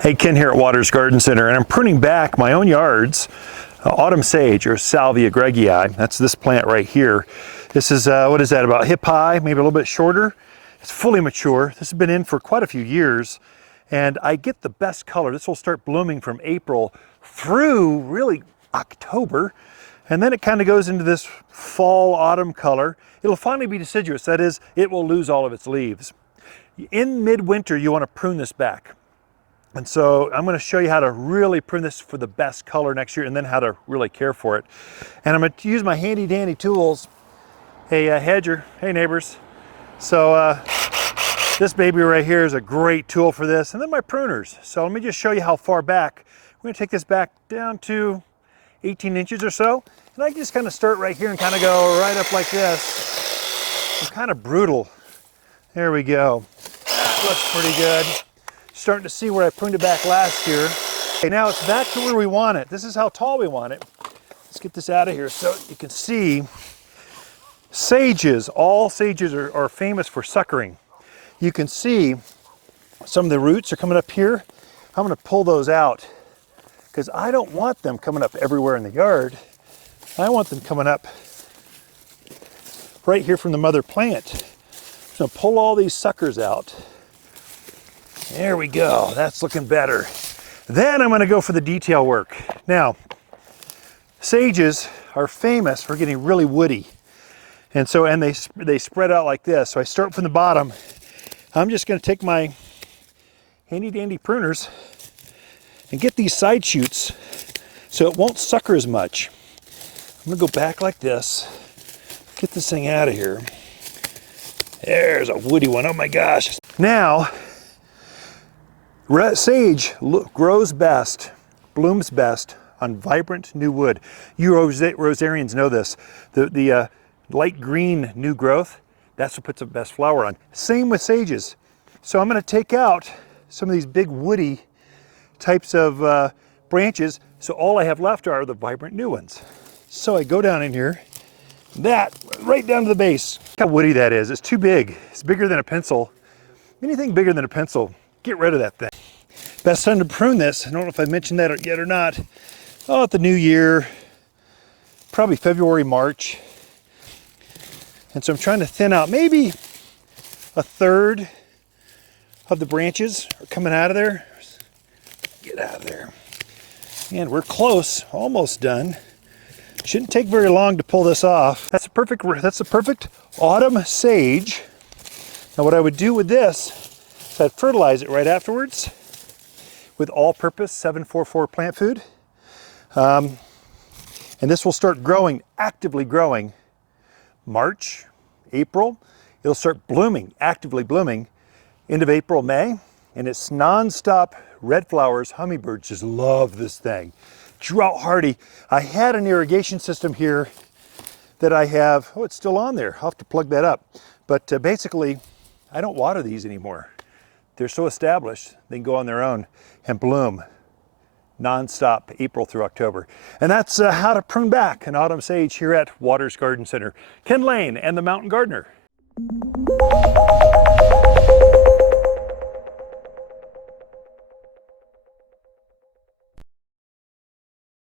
Hey, Ken here at Waters Garden Center, and I'm pruning back my own yard's autumn sage, or Salvia gregii. That's this plant right here. This is, what is that, about hip high, maybe a little bit shorter. It's fully mature. This has been in for quite a few years, and I get the best color. This will start blooming from April through really October, and then it kind of goes into this fall autumn color. It'll finally be deciduous. That is, it will lose all of its leaves. In midwinter, you want to prune this back. And so I'm going to show you how to really prune this for the best color next year, and then how to really care for it. And I'm going to use my handy dandy tools. Hey, hedger. Hey, neighbors. So this baby right here is a great tool for this. And then my pruners. So let me just show you how far back. We're going to take this back down to 18 inches or so. And I can just kind of start right here and kind of go right up like this. I'm kind of brutal. There we go. That looks pretty good. Starting to see where I pruned it back last year. Okay, now it's back to where we want it. This is how tall we want it. Let's get this out of here so you can see. Sages, all sages are famous for suckering. You can see some of the roots are coming up here. I'm going to pull those out because I don't want them coming up everywhere in the yard. I want them coming up right here from the mother plant. I'm going to pull all these suckers out. There we go, that's looking better. Then I'm gonna go for the detail work. Now, sages are famous for getting really woody. And so, and they spread out like this. So I start from the bottom. I'm just gonna take my handy dandy pruners and get these side shoots so it won't sucker as much. I'm gonna go back like this, get this thing out of here. There's a woody one, oh my gosh. Now, sage grows best, blooms best on vibrant new wood. You rosarians know this. The light green new growth, that's what puts the best flower on. Same with sages. So I'm going to take out some of these big woody types of branches, so all I have left are the vibrant new ones. So I go down in here, that right down to the base. Look how woody that is. It's too big. It's bigger than a pencil. Anything bigger than a pencil, get rid of that thing. Best time to prune this, I don't know if I mentioned that yet or not, at the new year, probably February, March. And so I'm trying to thin out maybe a third of the branches are coming out of there. Get out of there. And we're close, almost done. Shouldn't take very long to pull this off. That's the perfect autumn sage. Now what I would do with this, so I'd fertilize it right afterwards with all-purpose 744 plant food. And this will start growing, actively growing, March, April. It'll start blooming, actively blooming, end of April, May. And it's non-stop red flowers. Hummingbirds just love this thing. Drought hardy. I had an irrigation system here that I have, it's still on there. I'll have to plug that up. But basically, I don't water these anymore. They're so established, they can go on their own and bloom non-stop April through October. And that's how to prune back an autumn sage here at Waters Garden Center. Ken Lain and the Mountain Gardener.